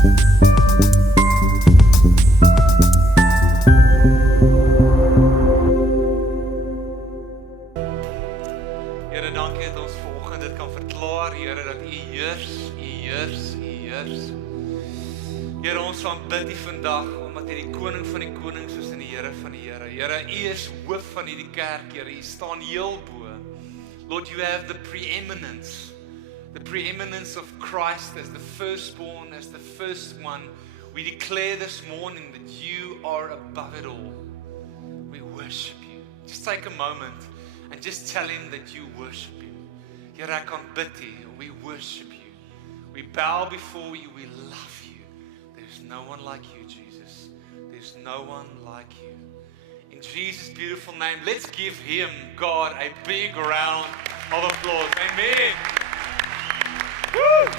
Here, dankie dat ons vanoggend dit kan verklaar, Here, dat U heers, U heers, U heers. Here, ons aanbid U vandag, omdat U die koning van die konings is en die Here van die Here. Here, U is hoof van hierdie kerk, Here, U staan heel bo. Lord, you have the preeminence of Christ as the firstborn, as the first one. We declare this morning that you are above it all. We worship you. Just take a moment and just tell him that you worship him. Here, ek aanbid U, we worship you. We bow before you, we love you. There's no one like you, Jesus. There's no one like you. In Jesus' beautiful name, let's give him, God, a big round of applause. Amen. Woo!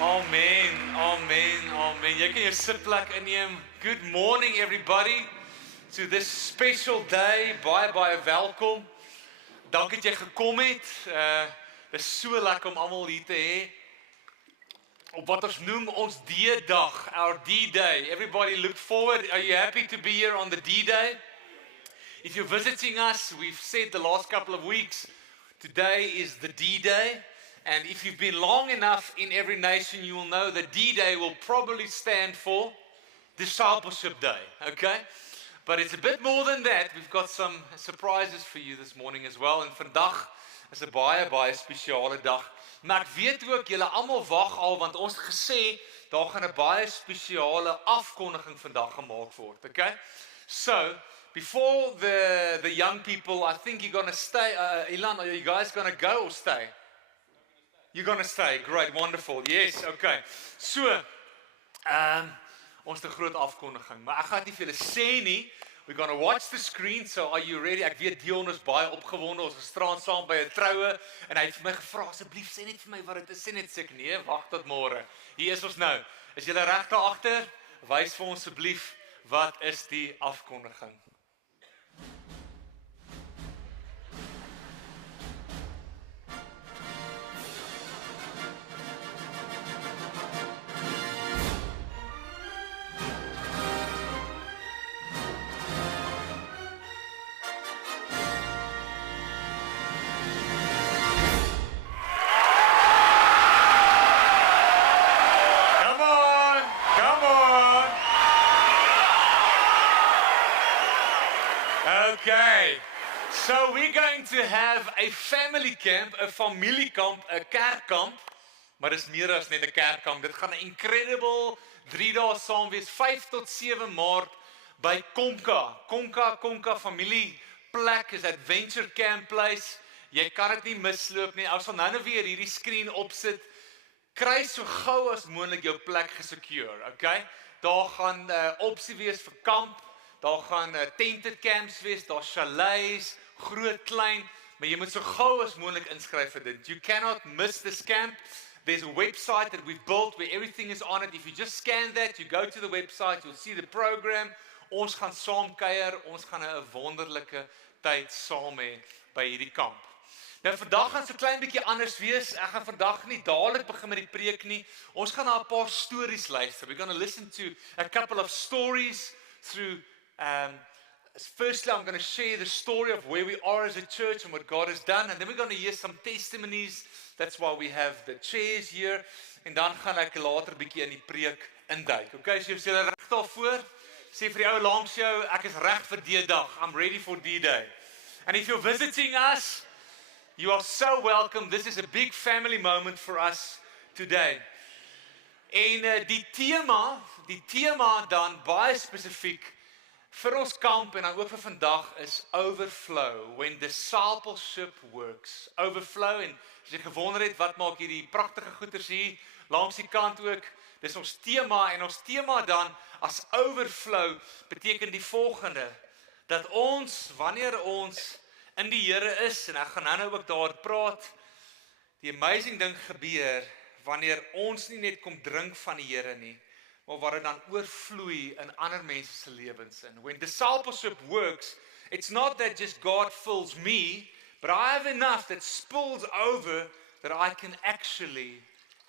Amen, amen, amen. Jy kan jou sitplek inneem. Good morning, everybody, to this special day. Baie welkom. Dankie dat jy gekom het. Dis so lekker om almal hier te hê. Op wat ons noem ons D-dag, our D-Day. Everybody look forward. Are you happy to be here on the D-Day? If you're visiting us, we've said the last couple of weeks, today is the D-Day. And if you've been long enough in every nation, you will know that D-Day will probably stand for Discipleship Day, okay? But it's a bit more than that. We've got some surprises for you this morning as well. En vandag is 'n baie spesiale dag. Maar ek weet ook, julle almal wag al, want ons het gesê, daar gaan 'n baie spesiale afkondiging vandag gemaak word, okay? So, before the young people, I think you're going to stay. Ilan, are you guys going to go or stay? You're going to stay. Great, wonderful. Yes, okay. So, ons het 'n groot afkondiging, maar ek gaan dit nie vir julle sê nie. We're going to watch the screen, so are you ready? Ek weet Dion is baie opgewonde. Ons gisteraan saam by 'n troue en hy het vir my gevra, asseblief sê net vir my wat dit is. Sê net sê ek nee, wag tot môre. Hier is ons nou. Is julle reg daar agter? Wys vir ons asseblief, wat is die afkondiging? Okay, so we're going to have a family camp, 'n familiekamp, 'n kerkkamp, maar dis meer as net 'n kerkkamp. Dit gaan 'n incredible 3 dae saam wees, 5 tot 7 Maart by Konka familieplek is Adventure Camp Place. Jy kan dit nie misloop nie. Ons sal nou weer hierdie screen opsit. Kry so gou as moontlik jou plek gesecure, okay? Daar gaan opsie wees vir kamp. Daar gaan tented camps wees, daar chalets, groot, klein, maar jy moet so gou as moontlik inskryf vir dit. You cannot miss this camp. There's a website that we've built where everything is on it. If you just scan that, you go to the website, you'll see the program. Ons gaan saam kuier, ons gaan 'n wonderlike tyd saam hê by hierdie kamp. Nou vandag gaan so klein bietjie anders wees. Ek gaan vandag nie dadelik begin met die preek nie. Ons gaan na 'n paar stories luister. We're going to listen to a couple of stories through firstly, I'm going to share the story of where we are as a church and what God has done. And then we're going to hear some testimonies. That's why we have the chairs here. En dan gaan ek later bietjie in die preek induik. Okay, so jy reg daarvoor. Sê vir die ou langs jou, ek is reg vir die dag. I'm ready for D-Day. And if you're visiting us, you are so welcome. This is a big family moment for us today. En die tema dan baie spesifiek vir ons kamp en dan ook vir vandag is overflow, when discipleship works. Overflow, en as jy gewonder het, wat maak hierdie pragtige goeders hier, langs die kant ook, dis ons tema, en ons tema dan, as overflow, beteken die volgende, dat ons, wanneer ons in die Here is, en ek gaan nou ook daar praat, die amazing ding gebeur, wanneer ons nie net kom drink van die Here nie, maar waar dit dan oorvloei in ander mense se lewens in. When discipleship works, it's not that just God fills me, but I have enough that spills over that I can actually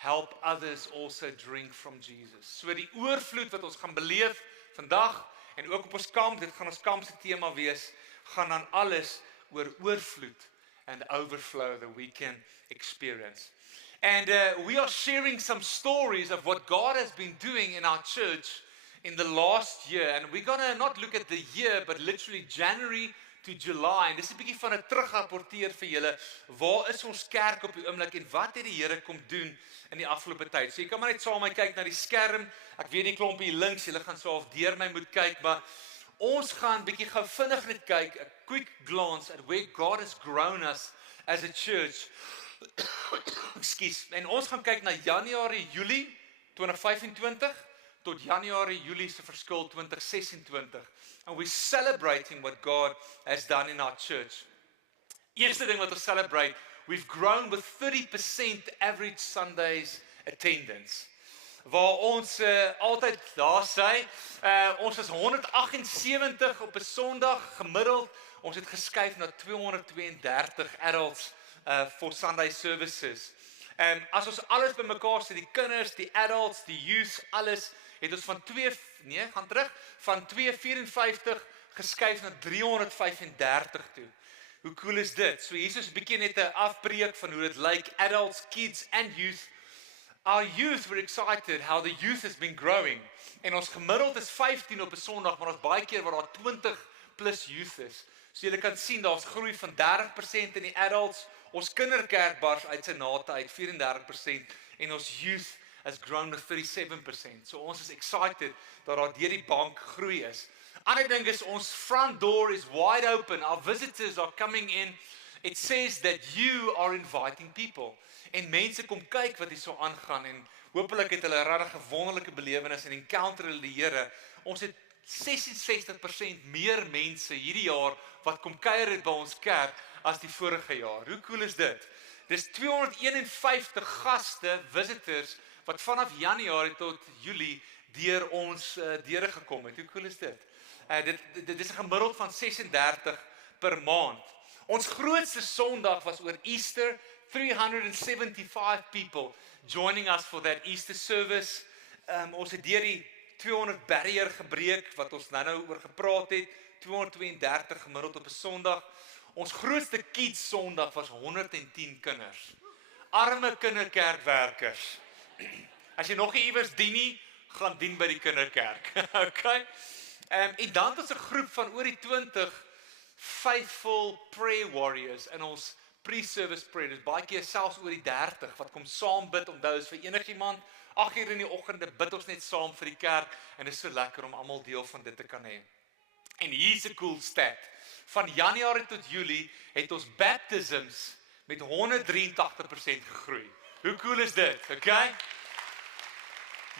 help others also drink from Jesus. So die oorvloed wat ons gaan beleef vandag en ook op ons kamp, dit gaan ons kamp se tema wees, gaan dan alles oor oorvloed and overflow that we can experience. And we are sharing some stories of what God has been doing in our church in the last year. And we're going to not look at the year, but literally January to July. En dis 'n bietjie van 'n terugrapporteer vir julle. Waar is ons kerk op die oomblik en wat het die Here kom doen in die afgelope tyd? So jy kan maar net saam met my kyk na die skerm. Ek weet die klomp hier links, julle gaan so half deur my moet kyk, maar ons gaan bietjie gou vinnig net kyk, a quick glance at where God has grown us as a church. Ekskuus. En ons gaan kyk na Januarie, Julie 2025 tot Januarie, Julie se verskil 2026. And we're celebrating what God has done in our church. Eerste ding wat ons celebrate, we've grown with 30% average Sundays attendance. Waar ons altyd daar sê, ons is 178 op 'n Sondag gemiddeld. Ons het geskuif na 232 adults for Sunday services. As ons alles bymekaar sit, die kinders, die adults, die youth, alles, het ons van 254 geskuif na 335 toe. Hoe cool is dit? So hier is 'n bietjie net 'n afbreek van hoe dit lyk, adults, kids and youth. Our youth, we're excited how the youth has been growing. En ons gemiddeld is 15 op 'n Sondag, maar ons baie keer waar daar 20 plus youth is. So julle kan sien daar's groei van 30% in die adults. Ons kinderkerk bars uit sy nate uit 34% en ons youth has grown to 37%. So ons is excited dat daar deur die bank groei is. Ander ding is ons front door is wide open. Our visitors are coming in. It says that you are inviting people. En mense kom kyk wat hier so aangaan en hopelik het hulle regtig 'n wonderlike belewenis en encounter hulle die Here. Ons het 66% meer mense hierdie jaar wat kom kuier het by ons kerk as die vorige jaar. Hoe cool is dit? Dis 251 gaste, visitors wat vanaf Januarie tot Julie deur ons deure gekom het. Hoe cool is dit? Dit is 'n gemiddeld van 36 per maand. Ons grootste Sondag was oor Easter, 375 people joining us for that Easter service. Ons het deur die 200 barrier gebreek wat ons nou oor gepraat het, 232 gemiddeld op 'n Sondag. Ons grootste kids Sondag was 110 kinders. Arme kinderkerkwerkers. As jy nog nie iewers dien nie, gaan dien by die kinderkerk. Okay? En dan het ons 'n groep van oor die 20 faithful prayer warriors in ons pre-service prayer. Dis baie keer selfs oor die 30 wat kom saam bid. Onthou is vir enigiemand 8:00 in die oggende bid ons net saam vir die kerk en dit is so lekker om almal deel van dit te kan hê. En hier's 'n cool stat. Van Januarie tot Julie het ons baptisms met 183% gegroei. Hoe cool is dit? Okay?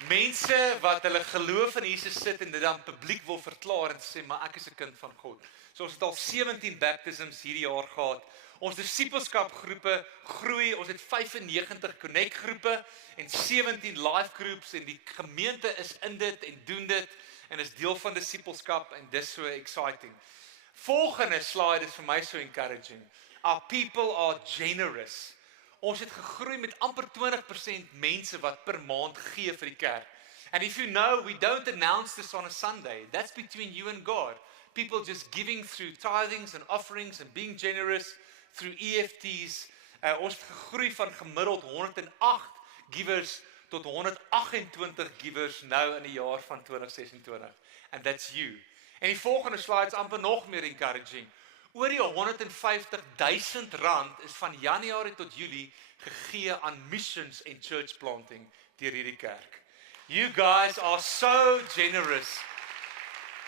Mense wat hulle geloof in Jesus sit en dit dan publiek wil verklaar en sê maar ek is 'n kind van God. So ons het al 17 baptisms hierdie jaar gehad. Ons disipelskapgroepe groei. Ons het 95 connect groepe en 17 life groups en die gemeente is in dit en doen dit en is deel van disipelskap en dis so exciting. Volgende slide is vir my so encouraging. Our people are generous. Ons het gegroei met amper 20% mense wat per maand gee vir die kerk. And if you know, we don't announce this on a Sunday. That's between you and God. People just giving through tithings and offerings and being generous through EFTs. Ons het gegroei van gemiddeld 108 givers tot 128 givers nou in die jaar van 2026. And that's you. En die volgende slide is amper nog meer encouraging. Oor die 150,000 rand is van Januarie tot Julie gegee aan missions en church planting deur hierdie kerk. You guys are so generous.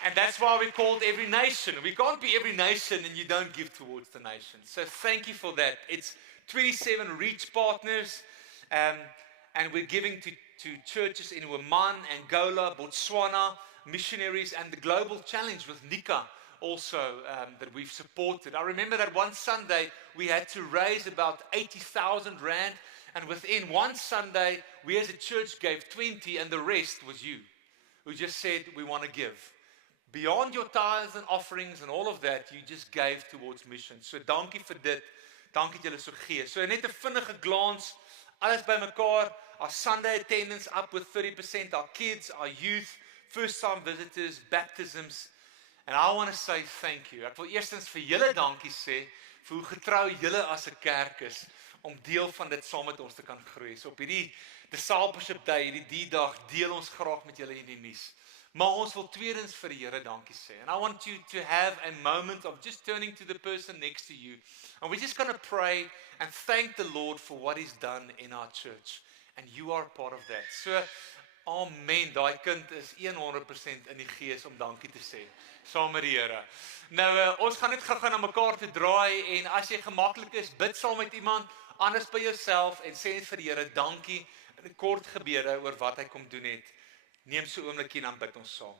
And that's why we called Every Nation. We can't be every nation and you don't give towards the nation. So thank you for that. It's 27 reach partners and we're giving to churches in Oman, Angola, Botswana, missionaries and the Global Challenge with Nika also that we've supported. I remember that one Sunday we had to raise about 80,000 rand and within one Sunday we as a church gave 20 and the rest was you who just said we want to give. Beyond your tithes and offerings and all of that, you just gave towards mission. So dankie vir dit. Dankie dat julle so gee. So net 'n vinnige glans, alles bymekaar, our Sunday attendance up with 30%, our kids, our youth, first-time visitors, baptisms. And I want to say thank you. Ek wil eerstens vir julle dankie sê vir hoe getrou julle as 'n kerk is om deel van dit saam met ons te kan groei. So op hierdie Discipleship Day, hierdie D-dag, deel ons graag met julle hierdie nuus. Maar ons wil tweedens vir die Here dankie sê. And I want you to have a moment of just turning to the person next to you. And we're just going to pray and thank the Lord for what He's done in our church. And you are part of that. So, amen, daai kind is 100% in die gees om dankie te sê, saam met die Here. Nou, ons gaan net gou-gou na mekaar toe draai, en as jy gemaklik is, bid saam met iemand, anders by jouself, en sê net vir die Here, dankie, in 'n kort gebede oor wat hy kom doen het. Neem so 'n oombliekie, dan bid ons saam.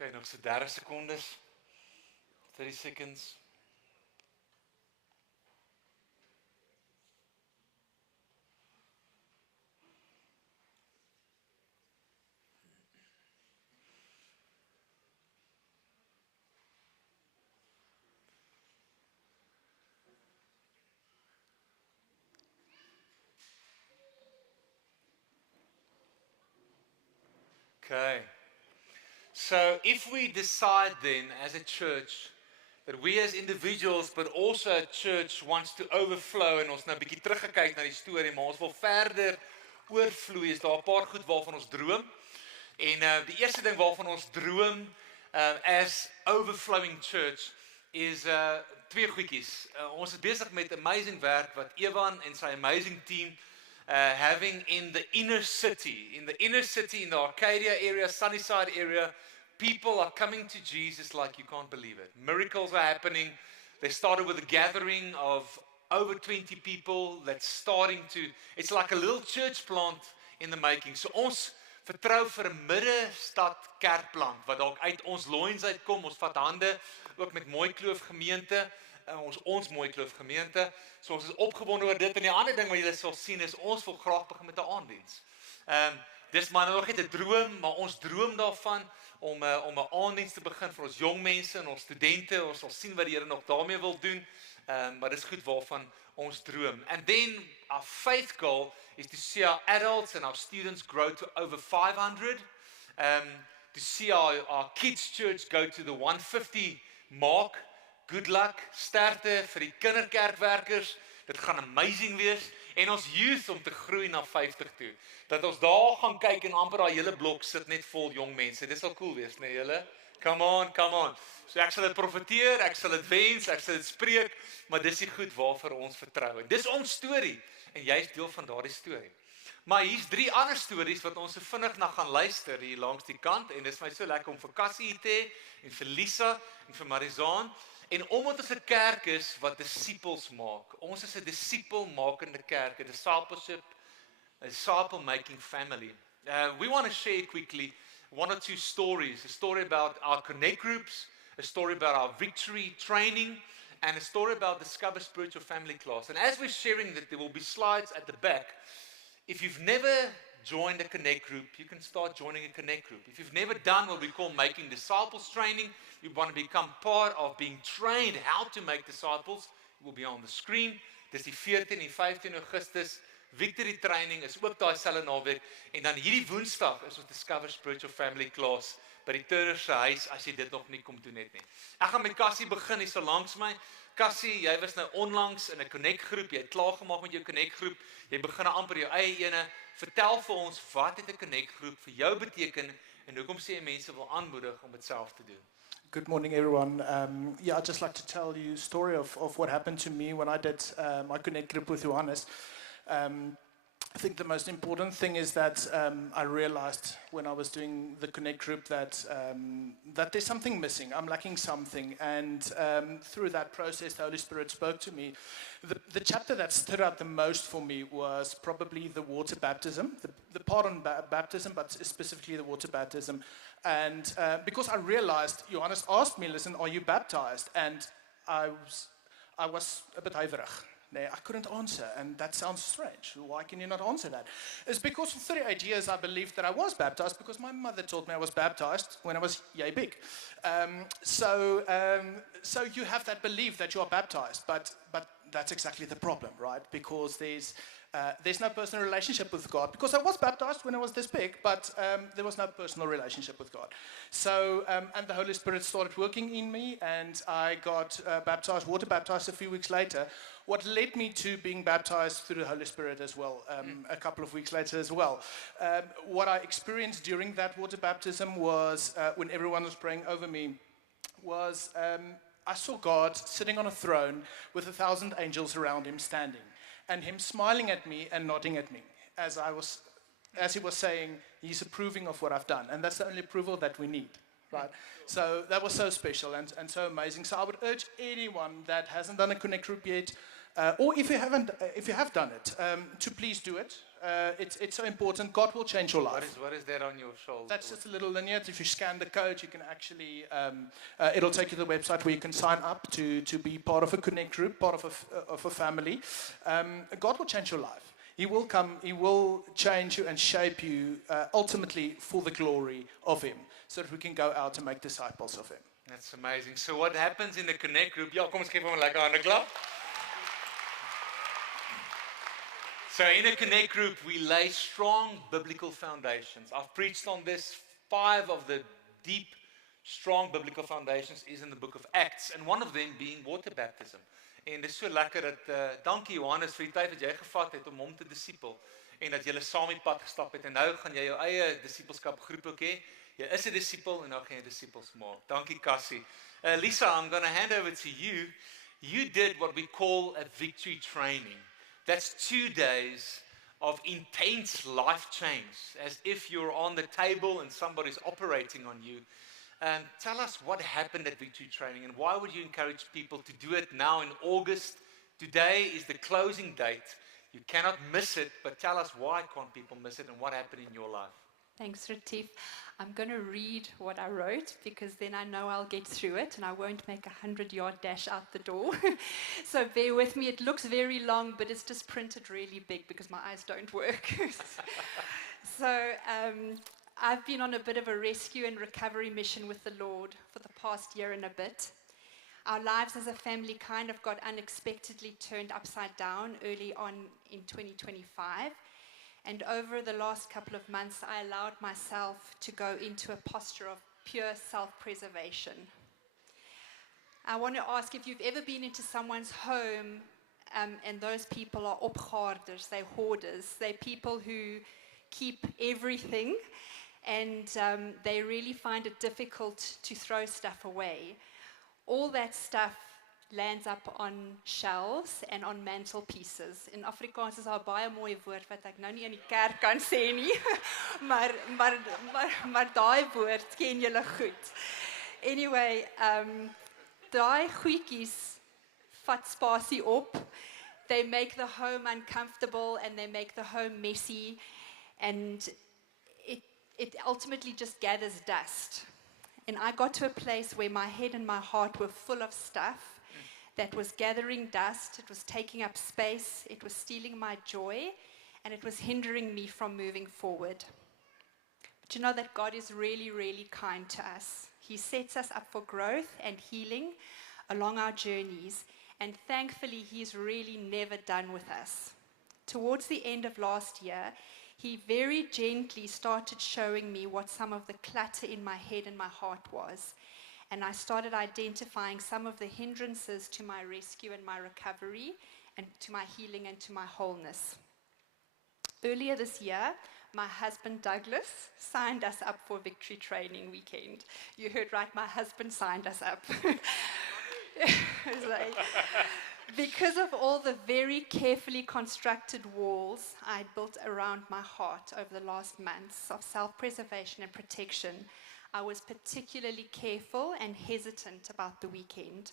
Okay, nog so 30 sekondes. 30 seconds. Okay. So if we decide then as a church that we as individuals but also a church wants to overflow, en ons nou 'n bietjie teruggekyk na die storie, maar ons wil verder oorvloei, is daar 'n paar goed waarvan ons droom. En die eerste ding waarvan ons droom as overflowing church is twee goedjies. Ons is besig met amazing werk wat Evan en sy amazing team having in the inner city, in the Arcadia area, Sunnyside area. People are coming to Jesus like you can't believe it. Miracles are happening. They started with a gathering of over 20 people that's starting to, it's like a little church plant in the making. So ons vertrou vir 'n middestad kerkplant wat dalk uit ons loins uitkom. Ons vat hande ook met Mooikloof gemeente. Ons Mooikloof gemeente. So ons is opgewonde oor dit. En die ander ding wat julle sal sien is ons wil graag begin met 'n aanddiens. Dis maar nog net 'n droom, maar ons droom daarvan om 'n aanddiens te begin vir ons jong mense en ons studente. Ons sal sien wat die Here nog daarmee wil doen. Maar dis goed waarvan ons droom. And then our faith goal is to see our adults and our students grow to over 500. To see our kids church go to the 150 mark. Good luck, sterkte vir die kinderkerkwerkers. Dit gaan amazing wees. En ons youth om te groei na 50 toe. Dat ons daar gaan kyk en amper daai hele blok sit net vol jong mense. Dit sal cool wees, nee julle? Come on. So ek sal dit profeteer, ek sal dit wens, ek sal dit spreek, maar dis die goed waarvoor ons vertrou. Dis ons storie en jy's deel van daardie storie. Maar hier's 3 ander stories wat ons so vinnig na gaan luister hier langs die kant, en dis my so lekker om vir Cassie hier te hê en vir Lisa en vir Marizaan. En omdat ons 'n kerk is wat disippels maak. Ons is 'n disipelmakende kerk, 'n disciple-making family. We want to share quickly 1 or 2 stories. A story about our connect groups, a story about our victory training, and a story about Discover Spiritual Family class. And as we're sharing that, there will be slides at the back. If you've never joined a connect group, you can start joining a connect group. If you've never done what we call making disciples training, you want to become part of being trained how to make disciples, it will be on the screen. Dis die 14 en 15 Augustus victory training is ook daai selfe naweek, en dan hierdie Woensdag is ons Discover Spiritual Family class by by die Turner se huis as jy dit nog nie kom doen het nie. Ek gaan met Cassie begin hier so langs my. Cassie, jy was nou onlangs in 'n Connect groep, jy het klaar gemaak met jou Connect groep, jy begin nou amper jou eie ene. Vertel vir ons, wat het 'n Connect groep vir jou beteken en hoekom sê jy mense wil aanmoedig om dit self te doen? Good morning, everyone. Yeah, I'd just like to tell you a story of what happened to me when I did my Connect group with Johannes. I think the most important thing is that I realized when I was doing the Connect group that there's something missing. I'm lacking something. And through that process, the Holy Spirit spoke to me. The chapter that stood out the most for me was probably the water baptism, the part on baptism, but specifically the water baptism. And because I realized, Johannes asked me, listen, are you baptized? And I was a bit huiverig. Nee, I couldn't answer, and that sounds strange. Why can you not answer that? It's because for 38 years I believed that I was baptized because my mother told me I was baptized when I was yay big. So you have that belief that you are baptized, but that's exactly the problem, right? Because there's no personal relationship with God. Because I was baptized when I was this big, but there was no personal relationship with God. So, and the Holy Spirit started working in me, and I got baptized, water baptized a few weeks later. What led me to being baptized through the Holy Spirit as well, a couple of weeks later as well. What I experienced during that water baptism was, when everyone was praying over me, was I saw God sitting on a throne with 1,000 angels around him standing, and him smiling at me and nodding at me as he was saying, he's approving of what I've done. And that's the only approval that we need, right? So that was so special and so amazing. So I would urge anyone that hasn't done a Connect group yet, or if you have done it, to please do it. It's so important. God will change your life. What is that on your shoulder? That's just a little lineage. If you scan the code, you can actually, it'll take you to the website where you can sign up to be part of a Connect group, part of a family. God will change your life. He will come, he will change you and shape you ultimately for the glory of him, so that we can go out and make disciples of him. That's amazing. So what happens in the Connect group? Ja, kom ons geef hom 'n lekker hande klap. So in a Connect group, we lay strong biblical foundations. I've preached on this. 5 of the deep, strong biblical foundations is in the book of Acts, and one of them being water baptism. En dit is so lekker dat, dankie Johannes vir die tyd wat jy gevat het om hom te disipel, en dat julle saam die pad gestap het, en nou gaan jy jou eie disipelskap groep ook hê. Jy is 'n disipel, en nou gaan jy disipels maak. Dankie Cassie. Lisa, I'm going to hand over to you. You did what we call a victory training. That's 2 days of intense life change, as if you're on the table and somebody's operating on you. Tell us what happened at Victory Training, and why would you encourage people to do it now in August? Today is the closing date. You cannot miss it, but tell us why can't people miss it and what happened in your life. Thanks, Retief. I'm going to read what I wrote, because then I know I'll get through it and I won't make a 100-yard dash out the door. So bear with me. It looks very long, but it's just printed really big because my eyes don't work. So I've been on a bit of a rescue and recovery mission with the Lord for the past year and a bit. Our lives as a family kind of got unexpectedly turned upside down early on in 2025. And over the last couple of months, I allowed myself to go into a posture of pure self-preservation. I want to ask if you've ever been into someone's home, and those people are opgaarders, they're hoarders, they're people who keep everything, and they really find it difficult to throw stuff away. All that stuff lands up on shelves and on mantelpieces. In Afrikaans is daar 'n baie mooi woord wat ek nou nie in die kerk kan sê nie, maar daai woord ken julle goed. Anyway, daai goedjies vat spasie op. They make the home uncomfortable and they make the home messy, and it ultimately just gathers dust. And I got to a place where my head and my heart were full of stuff that was gathering dust, it was taking up space, it was stealing my joy, and it was hindering me from moving forward. But you know that God is really, really kind to us. He sets us up for growth and healing along our journeys, and thankfully He's really never done with us. Towards the end of last year, he very gently started showing me what some of the clutter in my head and my heart was. And I started identifying some of the hindrances to my rescue and my recovery, and to my healing and to my wholeness. Earlier this year, my husband Douglas signed us up for Victory Training Weekend. You heard right, my husband signed us up. Because of all the very carefully constructed walls I built around my heart over the last months of self-preservation and protection, I was particularly careful and hesitant about the weekend.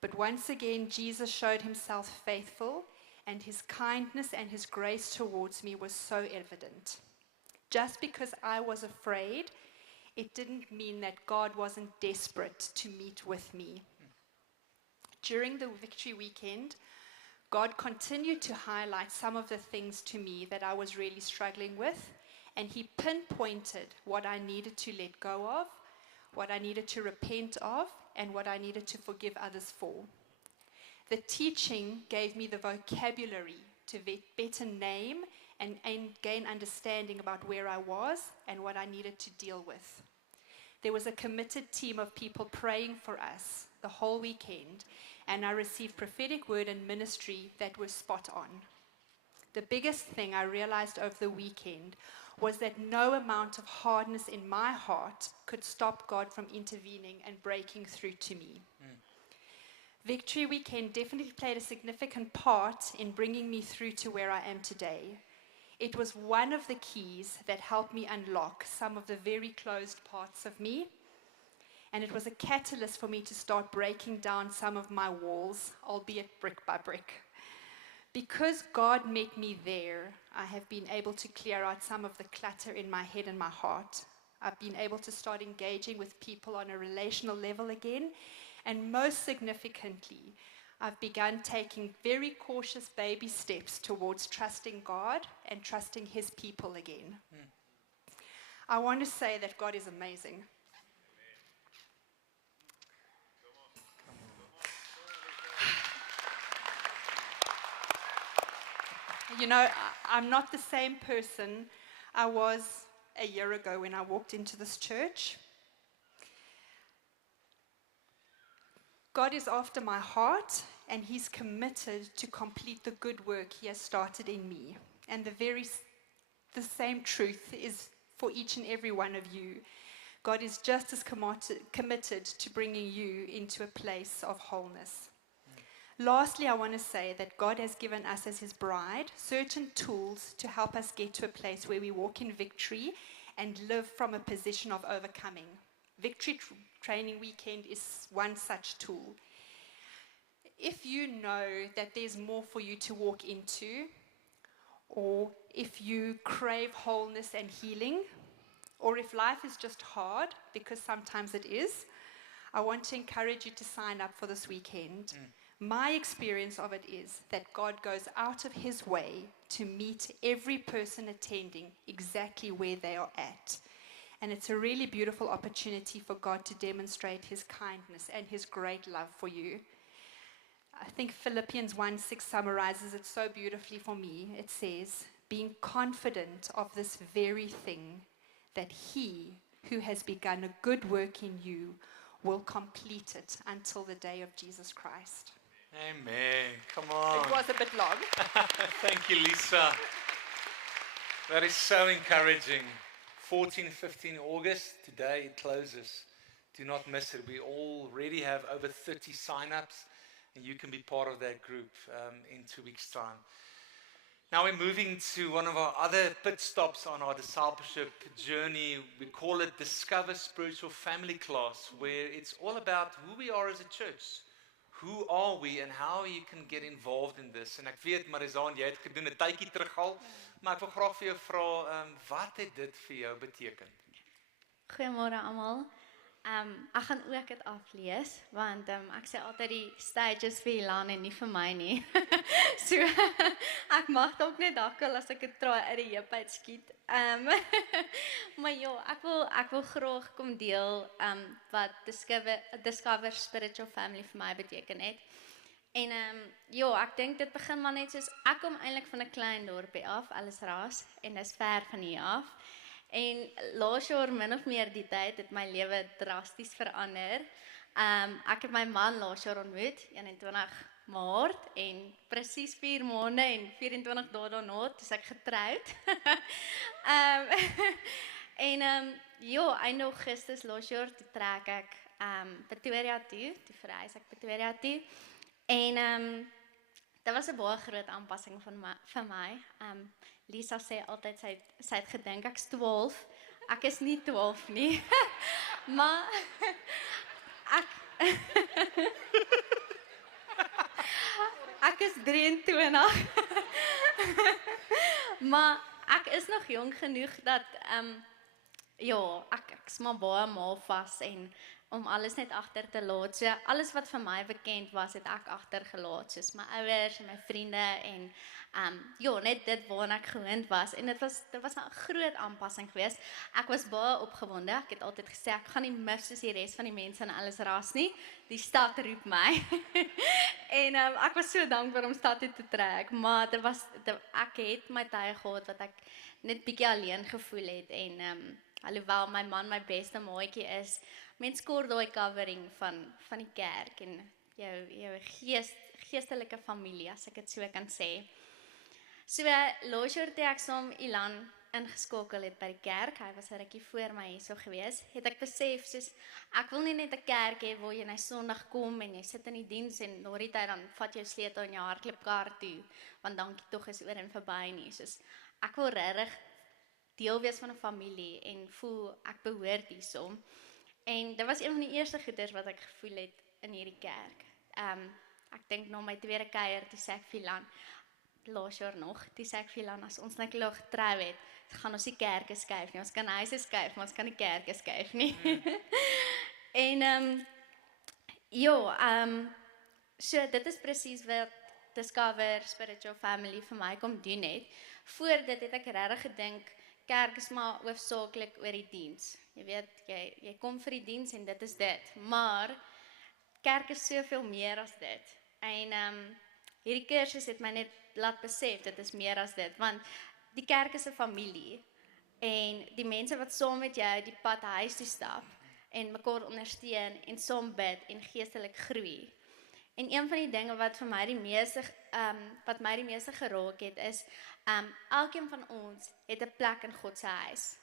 But once again, Jesus showed himself faithful, and his kindness and his grace towards me was so evident. Just because I was afraid, it didn't mean that God wasn't desperate to meet with me. During the Victory Weekend, God continued to highlight some of the things to me that I was really struggling with, and he pinpointed what I needed to let go of, what I needed to repent of, and what I needed to forgive others for. The teaching gave me the vocabulary to better name and gain understanding about where I was and what I needed to deal with. There was a committed team of people praying for us the whole weekend, and I received prophetic word and ministry that was spot on. The biggest thing I realized over the weekend was that no amount of hardness in my heart could stop God from intervening and breaking through to me. Victory Weekend definitely played a significant part in bringing me through to where I am today. It was one of the keys that helped me unlock some of the very closed parts of me, and it was a catalyst for me to start breaking down some of my walls, albeit brick by brick. Because God met me there, I have been able to clear out some of the clutter in my head and my heart. I've been able to start engaging with people on a relational level again, and most significantly, I've begun taking very cautious baby steps towards trusting God and trusting his people again. I want to say that God is amazing. You know, I'm not the same person I was a year ago when I walked into this church. God is after my heart, and he's committed to complete the good work he has started in me. And the same truth is for each and every one of you. God is just as committed to bringing you into a place of wholeness. Lastly, I want to say that God has given us as his bride certain tools to help us get to a place where we walk in victory and live from a position of overcoming. Victory Training Weekend is one such tool. If you know that there's more for you to walk into, or if you crave wholeness and healing, or if life is just hard, because sometimes it is, I want to encourage you to sign up for this weekend. My experience of it is that God goes out of his way to meet every person attending exactly where they are at. And it's a really beautiful opportunity for God to demonstrate his kindness and his great love for you. I think Philippians 1:6 summarizes it so beautifully for me. It says, being confident of this very thing, that he who has begun a good work in you will complete it until the day of Jesus Christ. Amen. Come on. It was a bit long. Thank you, Lisa. That is so encouraging. 14, 15 August, today it closes. Do not miss it. We already have over 30 sign-ups, and you can be part of that group in 2 weeks' time. Now we're moving to one of our other pit stops on our discipleship journey. We call it Discover Spiritual Family Class, where it's all about who we are as a church. Who are we and how you can get involved in this? En ek weet Marizaan, jy het gedoen 'n tydjie terug al, maar ek wil graag vir jou vra, wat het dit vir jou beteken? Goeiemôre almal. Ek gaan ook dit aflees want ek sê altyd die stage is vir Ilan en nie vir my nie. So ek mag dalk net dakkel as ek dit traai uit die heup uit skiet. Maar ja, ek wil graag kom deel wat Discover Spiritual Family vir my beteken het. En ja, ek dink dit begin maar net soos ek kom eintlik van 'n klein dorpie af, alles ras en dis ver van hier af. En laas jaar min of meer die tyd het my lewe drasties verander. Ek het my man laas jaar ontmoet, 21 Maart en presies 4 maande en 24 dae daarna is ek getroud. Ja, einde Augustus laas jaar toe trek ek Pretoria toe verhuis ek Pretoria toe. En dit was 'n baie groot aanpassing vir my. Lisa sê altyd sy het gedink ek's 12. Ek is nie 12 nie. Maar ek is 23. Maar ek is nog jong genoeg dat ja, ek's maar baie mal vas en om alles net agter te laat. So alles wat vir my bekend was, het ek agtergelaat, soos my ouers en my vriende en ja, net dit waarna ek gewoond was. En dit was 'n groot aanpassing geweest. Ek was baie opgewonde. Ek het altyd gesê ek gaan nie mis soos die res van die mense in alles ras nie. Die stad roep my. En ek was so dankbaar om stad toe te trek, maar ek het my tye gehad wat ek net bietjie alleen gevoel het en alhoewel my man my beste maatjie is, mens kort daai covering van die kerk en jou geestelike familie, as ek dit so kan sê. So laas jaar toe ek saam Ilan ingeskakel het by die kerk, hy was 'n rukkie voor my hierso gewees, het ek besef soos ek wil nie net 'n kerk hê waar jy na Sondag kom en jy sit in die diens en na die tyd dan vat jy jou sleutel en jou hardloopkar toe, want dankie tog is oor en verby nie. Soos ek wil regtig deel wees van 'n familie en voel ek behoort hierso. En dit was een van die eerste goeders wat ek gevoel het in hierdie kerk. Ek dink na my tweede kuier toe sê ek vir Ilan, laas jaar nog, toe sê ek vir Ilan, as ons net klaar getrou het, gaan ons die kerke skuif nie. Ons kan huise skuif, maar ons kan die kerke skuif nie. En so dit is presies wat Discover Spiritual Family vir my kom doen het. Voor dit het ek regtig gedink kerk is maar hoofsaaklik oor die diens. Jy weet, jy kom vir die diens en dit is dit. Maar kerk is soveel meer as dit. En hierdie kursus het my net laat besef dit is meer as dit, want die kerk is 'n familie en die mense wat saam met jou die pad huis toe stap en mekaar ondersteun en saam bid en geestelik groei. En een van die dinge wat my die meeste geraak het is elkeen van ons het 'n plek in God se huis.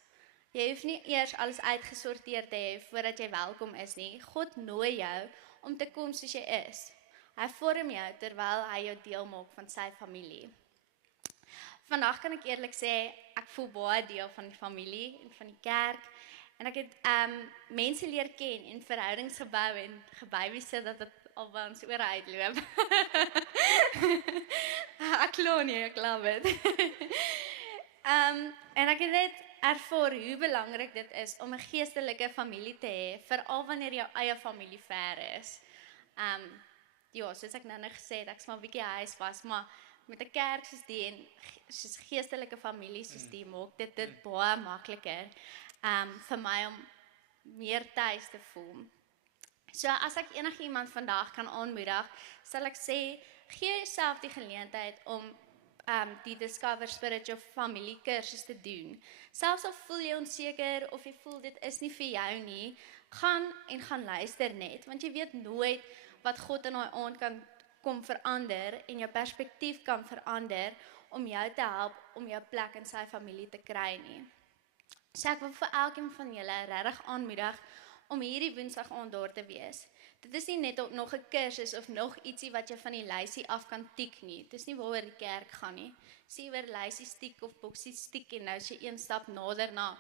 Jy hoef nie eers alles uitgesorteer te hê voordat jy welkom is nie. God nooi jou om te kom soos jy is. Hy vorm jou terwyl hy jou deel maak van sy familie. Vandag kan ek eerlik sê, ek voel baie deel van die familie en van die kerk. En ek het mense leer ken en verhoudings gebou en gebabysit dat dit al by ons oor uitloop. Ek glo nie, ek love it. En ek het net ervaar hoe belangrik dit is om 'n geestelike familie te hê, veral wanneer jou eie familie ver is. Ja, soos ek nou gesê het, ek's maar 'n bietjie huis was, maar met 'n kerk soos die en soos geestelike familie soos die maak dit baie makliker vir my om meer tuis te voel. So as ek enigiemand vandag kan aanmoedig, sal ek sê, gee jouself die geleentheid om die Discover Spiritual Family kursus te doen. Selfs al voel jy onseker of jy voel dit is nie vir jou nie, gaan luister net, want jy weet nooit wat God in daai aand kan kom verander en jou perspektief kan verander om jou te help om jou plek in sy familie te kry nie. So ek wil vir elkeen van julle regtig aanmoedig om hierdie Woensdag aand daar te wees. Dit is nie net nog 'n kursus of nog ietsie wat jy van die lysie af kan tik nie. Dit is nie waaroor die kerk gaan nie. Sê oor lysies tik of boksies tik en nou is jy een stap nader na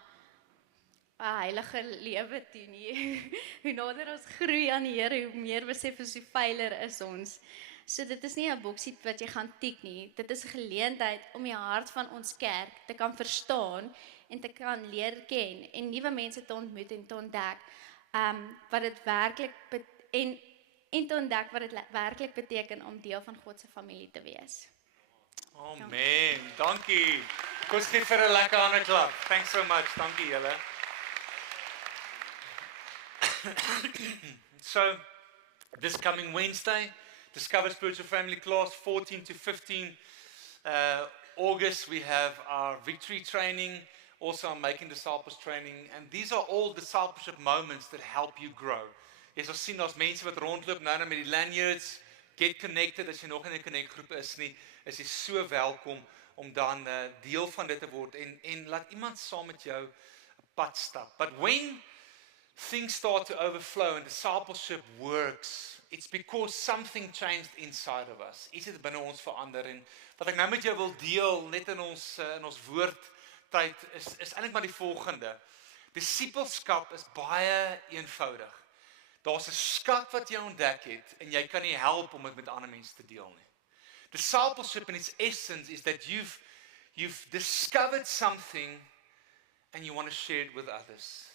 'n heilige lewe toe nie. Hoe nader ons groei aan die Here, hoe meer besef ons hoe veiler is ons. So dit is nie 'n boksie wat jy gaan tik nie. Dit is 'n geleentheid om die hart van ons kerk te kan verstaan en te kan leer ken en nuwe mense te ontmoet en te ontdek wat dit werklik en te ontdek wat dit werklik beteken om deel van God se familie te wees. Amen. Dankie. Kom ons gee vir 'n lekker hande klap. Thanks so much. Dankie julle. So, this coming Wednesday, Discover Spiritual Family class, 14 to 15 August. We have our victory training, also our Making Disciples training. And these are all discipleship moments that help you grow. Jy sal sien, daar's mense wat rondloop nou met die lanyards, get connected, as jy nog in 'n connect groep is nie, is jy so welkom om dan deel van dit te word en laat iemand saam met jou 'n pad stap. But when things start to overflow and discipleship works, it's because something changed inside of us. Iets het binne ons verander en wat ek nou met jou wil deel net in ons woordtyd is eintlik maar die volgende. Disippelskap is baie eenvoudig. Daar's 'n skat wat jy ontdek het en jy kan nie help om dit met ander mense te deel nie. Discipleship in its essence is that you've discovered something and you want to share it with others.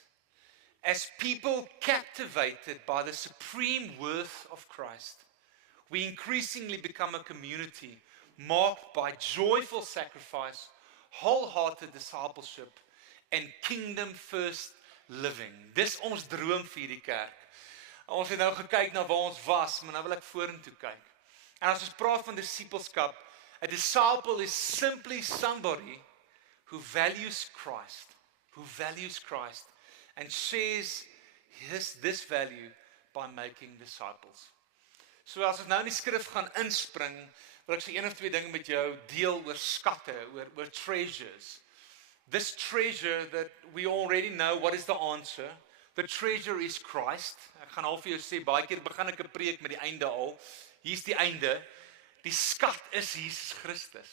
As people captivated by the supreme worth of Christ, we increasingly become a community marked by joyful sacrifice, wholehearted discipleship, and kingdom first living. Dis ons droom vir hierdie kerk. Ons het nou gekyk na waar ons was, maar nou wil ek vorentoe kyk. En as ons praat van discipleskap, a disciple is simply somebody who values Christ, and shares this value by making disciples. So as ons nou in die skrif gaan inspring, wil ek so een of twee dinge met jou deel oor skatte, oor treasures. This treasure that we already know, what is the answer? The treasure is Christ. Ek gaan al vir jou sê, baie keer begin ek 'n preek met die einde al. Hier's die einde. Die skat is Jesus Christus.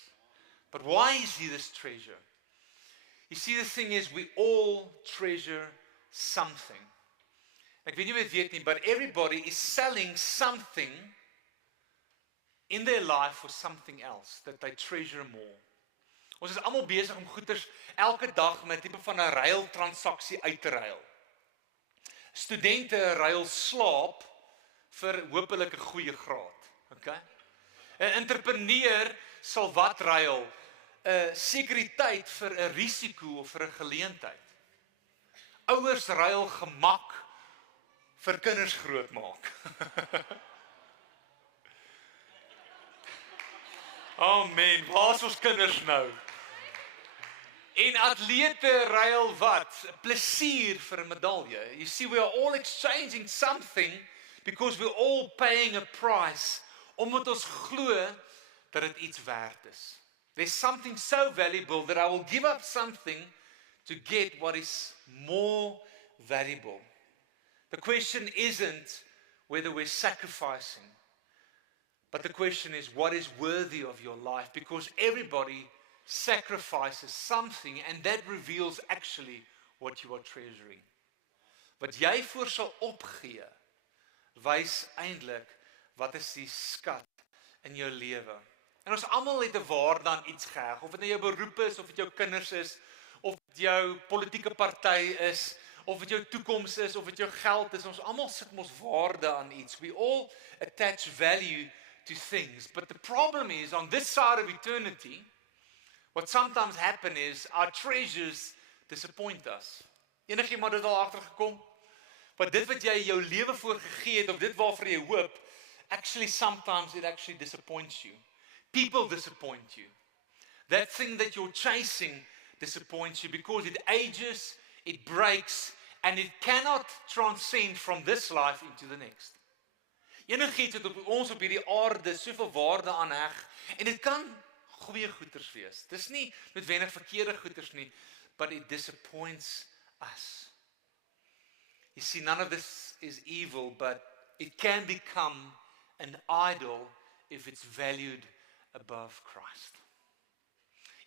But why is he this treasure? You see, the thing is, we all treasure something. Ek weet nie of jy weet nie, but everybody is selling something in their life for something else that they treasure more. Ons is almal besig om goeders elke dag met 'n tipe van 'n ruiltransaksie uit te ruil. Studente ruil slaap vir hopelik 'n goeie graad. Okay? 'n Entrepreneur sal wat ruil? 'n Sekuriteit vir 'n risiko of vir 'n geleentheid. Ouers ruil gemak vir kinders grootmaak. Oh man, waar is ons kinders nou? En atlete ruil wat? Plesier vir 'n medalje. You see, we are all exchanging something because we're all paying a price, omdat ons glo dat dit iets werd is. There's something so valuable that I will give up something to get what is more valuable. The question isn't whether we're sacrificing, but the question is what is worthy of your life, because everybody sacrifices something and that reveals actually what you are treasuring. Wat jy voor sal opgee, wys eintlik wat is die skat in jou lewe. En ons almal het 'n waarde aan iets geheg, of dit nou jou beroep is, of dit jou kinders is, of dit jou politieke party is, of dit jou toekoms is, of dit jou geld is. Ons almal sit mos waarde aan iets. We all attach value to things. But the problem is, on this side of eternity, what sometimes happen is our treasures disappoint us. Enigiemand het al agtergekom? Want dit wat jy jou lewe voor gegee het, of dit waarvoor jy hoop, actually sometimes it actually disappoints you. People disappoint you. That thing that you're chasing disappoints you because it ages, it breaks, and it cannot transcend from this life into the next. Enigiets wat op ons op hierdie aarde soveel waarde aanheg, en dit kan goeie goeders wees. Dis nie noodwendig verkeerde goeders nie, but it disappoints us. You see, none of this is evil, but it can become an idol if it's valued above Christ.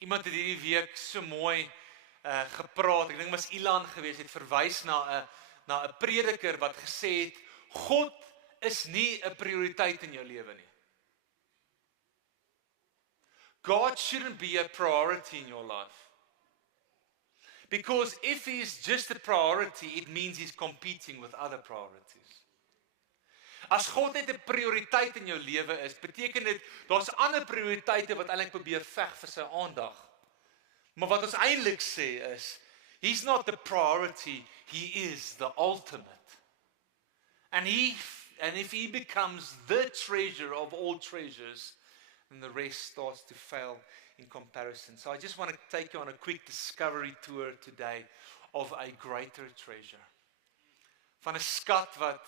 Iemand het hierdie week so mooi gepraat, ek dink mas Ilan gewees het, verwys na 'n prediker wat gesê het, God is nie 'n prioriteit in jou lewe nie. God shouldn't be a priority in your life. Because if he's just a priority, it means he's competing with other priorities. As God net 'n prioriteit in jou lewe is, beteken dit daar's ander prioriteite wat eintlik probeer veg vir sy aandag. Maar wat ons eintlik sê is, he's not the priority, he is the ultimate. And and if he becomes the treasure of all treasures, then the rest starts to fail in comparison. So I just want to take you on a quick discovery tour today of a greater treasure. Van 'n skat wat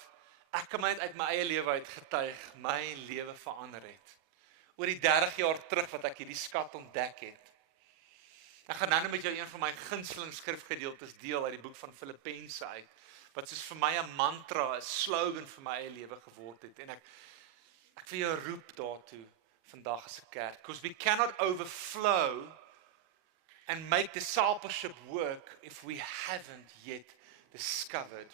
ek uit my eie lewe uit getuig, my lewe verander het. Oor die 30 jaar terug wat ek hierdie skat ontdek het. Ek gaan nou met jou een van my gunsteling skrifgedeeltes deel uit die boek van Filippense uit, wat soos vir my 'n mantra, 'n slogan vir my eie lewe geword het. En ek wil jou roep daartoe vandag as 'n kerk, because we cannot overflow and make discipleship work if we haven't yet discovered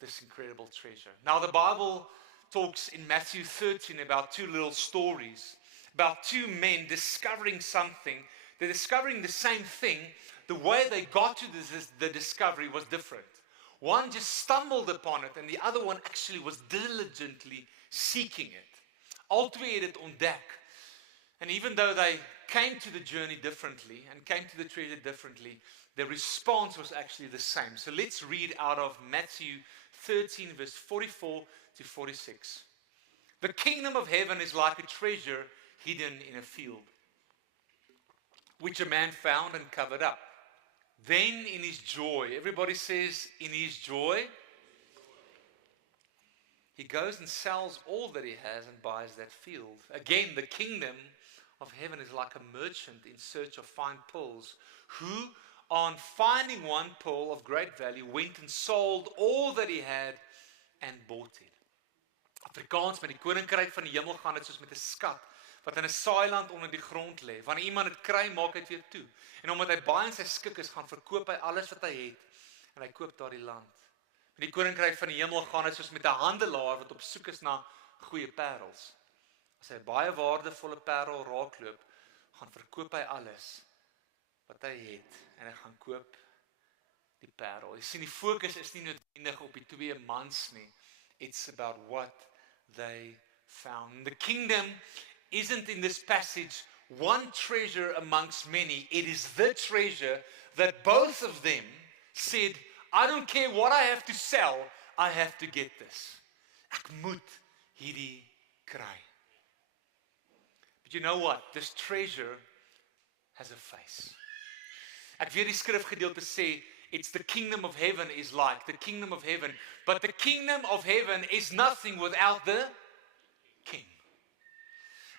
this incredible treasure. Now the Bible talks in Matthew 13 about two little stories, about two men discovering something. They're discovering the same thing. The way they got to the discovery was different. One just stumbled upon it, and the other one actually was diligently seeking it. All twee het dit ontdek. And even though they came to the journey differently and came to the treasure differently, the response was actually the same. So let's read out of Matthew 13, verse 44 to 46. The kingdom of heaven is like a treasure hidden in a field, which a man found and covered up. Then in his joy, everybody says, in his joy, he goes and sells all that he has and buys that field. Again, the kingdom of heaven is like a merchant in search of fine pearls, who, on finding one pearl of great value, went and sold all that he had and bought it. Afrikaans, met die koninkryk van die hemel gaan dit soos met 'n skat wat in 'n saailand onder die grond lê. Wanneer iemand dit kry, maak hy dit weer toe. En omdat hy baie in sy skik is, gaan verkoop hy alles wat hy het en hy koop daardie land. Met die koninkryk van die hemel gaan dit soos met 'n handelaar wat op soek is na goeie parels. As hy 'n baie waardevolle parel raakloop, gaan verkoop hy alles wat hy het en hy gaan koop die parel. Jy sien, die fokus is nie noodwendig op die twee mans nie. It's about what they found. The kingdom isn't in this passage one treasure amongst many. It is the treasure that both of them said, I don't care what I have to sell, I have to get this. Ek moet hierdie kry. But you know what? This treasure has a face. Ek weet die skrifgedeelte sê, it's the kingdom of heaven is like, the kingdom of heaven. But the kingdom of heaven is nothing without the king.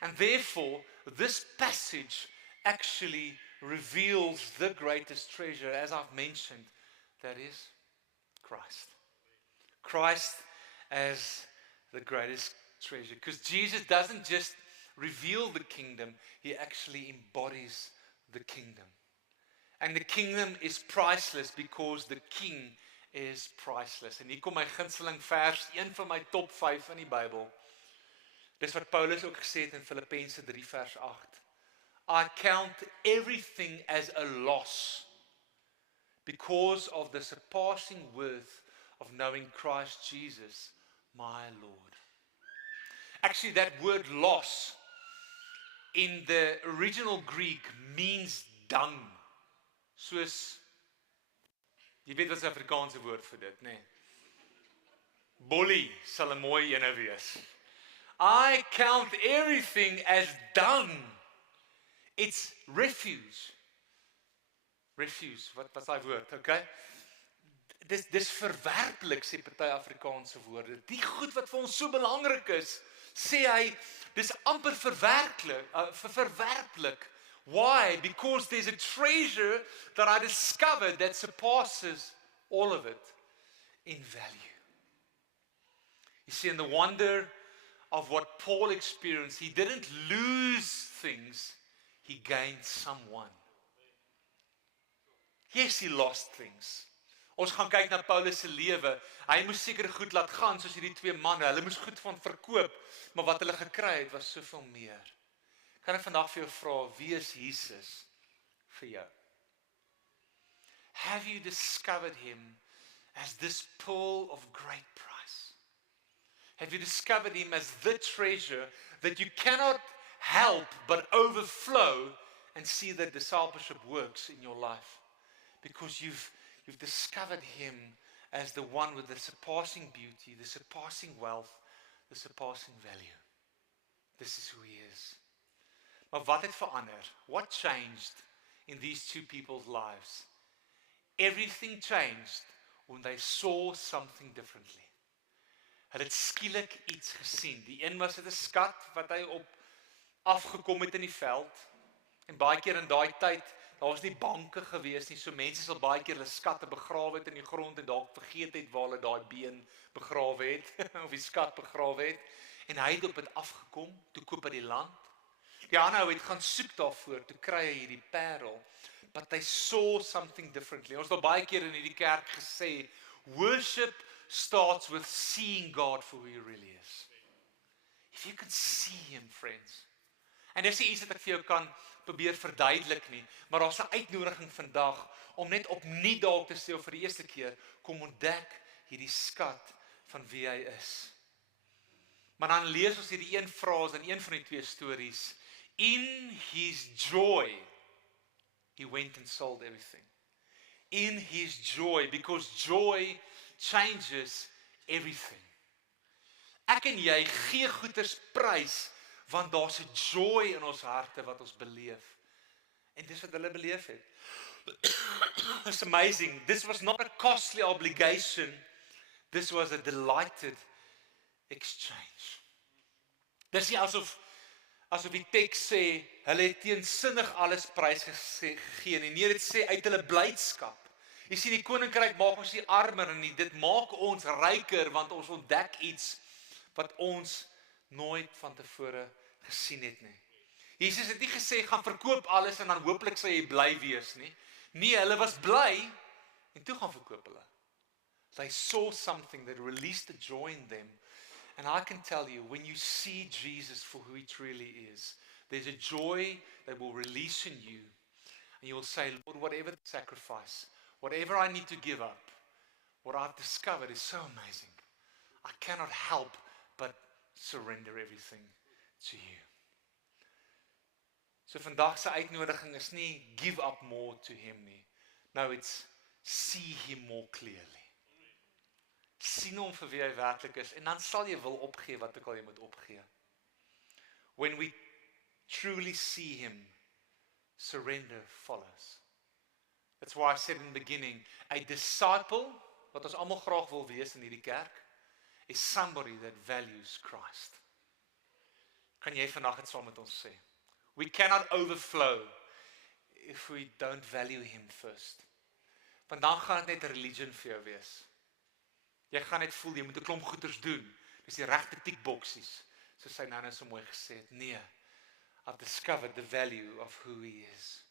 And therefore, this passage actually reveals the greatest treasure, as I've mentioned, that is Christ. Christ as the greatest treasure. Because Jesus doesn't just reveal the kingdom, he actually embodies the kingdom. And the kingdom is priceless because the king is priceless. En hier kom my gunsteling vers, een van my top 5 in die Bybel. Dis wat Paulus ook gesê het in Filippense 3 vers 8. I count everything as a loss because of the surpassing worth of knowing Christ Jesus, my Lord. Actually, that word loss in the original Greek means dung. Soos, jy weet wat is 'n Afrikaanse woord vir dit, nê? Bolie sal 'n mooi ene wees. I count everything as dung. It's refuse. Refuse, wat is daai woord, okay? Dis verwerplik, sê party Afrikaanse woorde. Die goed wat vir ons so belangrik is, sê hy, dis amper verwerplik. Why? Because there's a treasure that I discovered that surpasses all of it in value. You see, in the wonder of what Paul experienced, he didn't lose things, he gained someone. Yes, he lost things. Ons gaan kyk na Paulus se lewe. Hy moes seker goed laat gaan soos hierdie twee manne. Hulle moes goed van verkoop, maar wat hulle gekry het was soveel meer. Kan ek vandag vir jou vra, wie is Jesus vir jou? Have you discovered him as this pearl of great price? Have you discovered him as the treasure that you cannot help but overflow and see that discipleship works in your life? Because you've discovered him as the one with the surpassing beauty, the surpassing wealth, the surpassing value. This is who he is. Maar wat het verander? What changed in these two people's lives? Everything changed when they saw something differently. Hulle het skielik iets gesien. Die een was 'n skat wat hy op afgekom het in die veld. En baie keer in daai tyd, daar was nie banke gewees nie, so mense sal baie keer hulle skatte begrawe het in die grond en dalk vergeet het waar hulle daai been begrawe het of die skat begrawe het. En hy het op dit afgekom, toe koop hy die land. Die ander ou het gaan soek daarvoor, toe kry hy hierdie parel. But they saw something differently. Ons het baie keer in hierdie kerk gesê, worship starts with seeing God for who he really is. If you can see him, friends. En dis nie iets wat ek vir jou kan probeer verduidelik nie, maar daar's 'n uitnodiging vandag om net opnuut dalk te sê of vir die eerste keer kom ontdek hierdie skat van wie hy is. Maar dan lees ons hierdie een frase in een van die twee stories. In his joy, he went and sold everything. In his joy, because joy changes everything. Ek en jy gee goeders prys, want daar's 'n joy in ons harte wat ons beleef. En dis wat hulle beleef het. It's amazing. This was not a costly obligation. This was a delighted exchange. Dis nie asof die teks sê, hulle het teensinnig alles prys gegee nie. Nee, dit sê uit hulle blydskap. Jy sien, die koninkryk maak ons nie armer nie, dit maak ons ryker, want ons ontdek iets wat ons nooit van tevore gesien het nie. Jesus het nie gesê, gaan verkoop alles en dan hopelik sal jy bly wees nie. Nee, hulle was bly en toe gaan verkoop hulle. They saw something that released a joy in them. And I can tell you, when you see Jesus for who he truly is, there's a joy that will release in you. And you will say, Lord, whatever the sacrifice, whatever I need to give up, what I've discovered is so amazing. I cannot help but surrender everything to you. So vandag se uitnodiging is nie give up more to him nie. No, it's see him more clearly. Sien hom vir wie hy werklik is en dan sal jy wil opgee wat ook al jy moet opgee. When we truly see him, surrender follows. That's why I said in the beginning, a disciple, wat ons almal graag wil wees in hierdie kerk, is somebody that values Christ. Kan jy vandag dit saam met ons sê? We cannot overflow if we don't value him first. Want dan gaan dit net religion vir jou wees. Jy gaan net voel, jy moet 'n klomp goeders doen. Dis die regte tikboksies. Soos hy nou so mooi gesê het. Nee, I've discovered the value of who he is.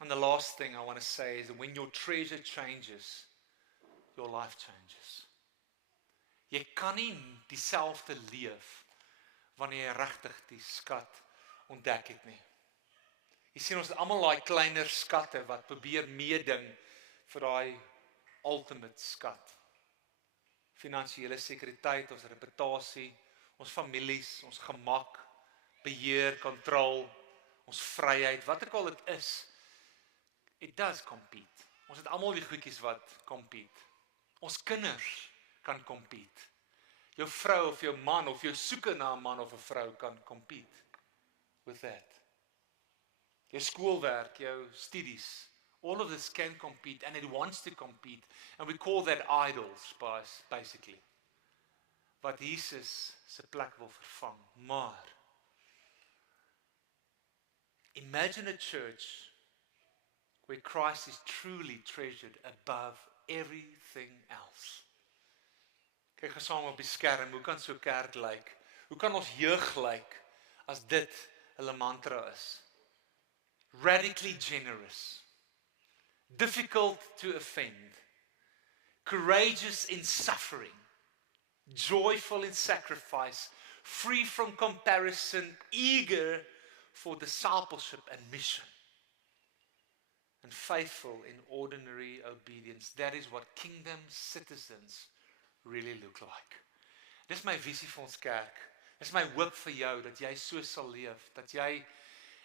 And the last thing I want to say is that when your treasure changes, your life changes. Jy kan nie dieselfde leef wanneer jy regtig die skat ontdek het nie. Jy sien ons het almal daai kleiner skatte wat probeer meeding vir daai ultimate skat. Finansiële sekuriteit, ons reputasie, ons families, ons gemak, beheer, kontrole, ons vryheid, wat ook al dit is. It does compete. Ons het almal die goedjies wat compete. Ons kinders kan compete. Jou vrou of jou man of jou soeke na 'n man of 'n vrou kan compete with that. Jou skoolwerk, jou studies, all of this can compete and it wants to compete. And we call that idols, basically. Wat Jesus se plek wil vervang. Maar, imagine a church where Christ is truly treasured above everything else. Kyk gou saam op die skerm, hoe kan so 'n kerk lyk? Hoe kan ons jeug lyk as dit hulle mantra is? Radically generous. Difficult to offend, courageous in suffering, joyful in sacrifice, free from comparison, eager for discipleship and mission, and faithful in ordinary obedience. That is what kingdom citizens really look like. Dis my visie vir ons kerk. Dis my hoop vir jou, dat jy so sal leef, dat jy,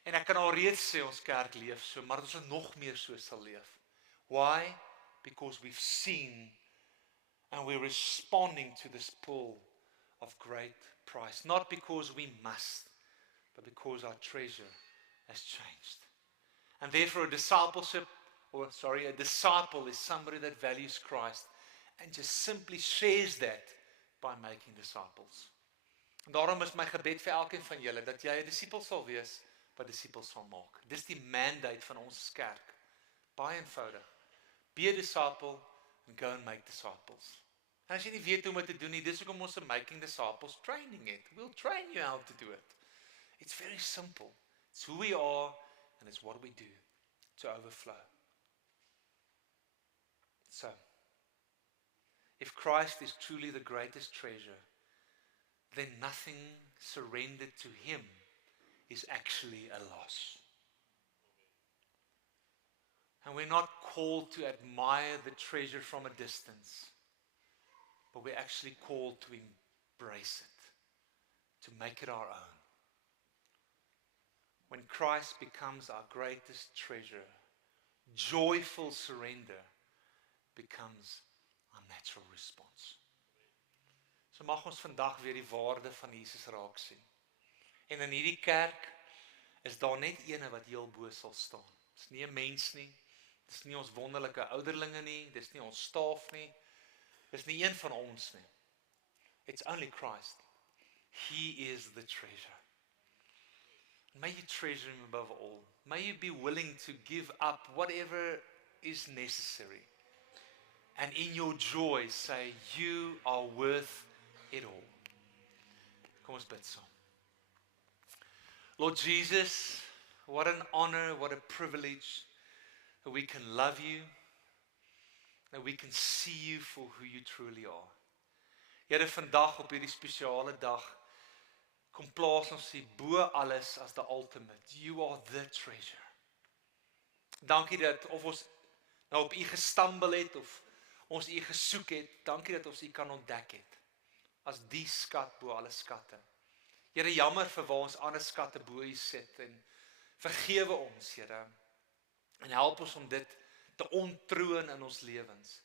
en ek kan al reeds sê ons kerk leef so, maar dat ons nog meer so sal leef. Why? Because we've seen And we're responding to this pull of great price. Not because we must, but because our treasure has changed. And therefore a disciple is somebody that values Christ and just simply shares that by making disciples. En daarom is my gebed vir elkeen van julle dat jy 'n disipel sal wees wat disipels sal maak. Dis die mandate van ons kerk. Baie eenvoudig. Be a disciple and go and make disciples. En as jy nie weet hoe om dit te doen nie, dis hoekom ons 'n making disciples training het. We'll train you how to do it. It's very simple. It's who we are and it's what we do to overflow. So, if Christ is truly the greatest treasure, then nothing surrendered to Him is actually a loss. And we're not called to admire the treasure from a distance, but we're actually called to embrace it, to make it our own. When Christ becomes our greatest treasure, joyful surrender becomes our natural response. So mag ons vandag weer die waarde van Jesus raak sien. En in hierdie kerk is daar net een wat heel bo sal staan. Dis nie 'n mens nie. Dis nie ons wonderlike ouderlinge nie, dis nie ons staf nie. Dis nie een van ons nie. It's only Christ. He is the treasure. May you treasure Him above all. May you be willing to give up whatever is necessary. And in your joy say, you are worth it all. Kom ons bid saam. Lord Jesus, what an honor, what a privilege that we can love you, that we can see you for who you truly are. Here, vandag op hierdie spesiale dag, kom plaas ons U bo alles as the ultimate. You are the treasure. Dankie dat of ons nou op U gestumble het, of ons U gesoek het, dankie dat ons U kan ontdek het, as die skat bo alle skatte. Here, jammer vir waar ons ander skatte bo U sit, en vergewe ons, Here, en help ons om dit te ontroon in ons lewens.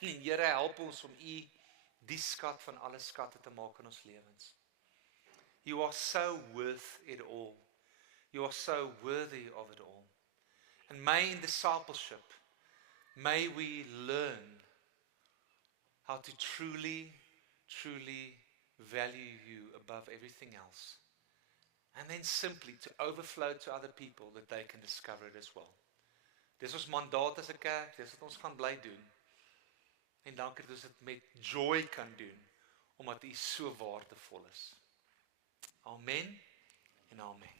En Here, help ons om U die skat van alle skatte te maak in ons lewens. You are so worth it all. You are so worthy of it all. And may in discipleship, may we learn how to truly, truly value you above everything else. And then simply to overflow to other people that they can discover it as well. Dis ons mandaat as 'n kerk, dis wat ons gaan bly doen. En dankie dat ons dit met joy kan doen, omdat U so waardevol is. Amen en amen.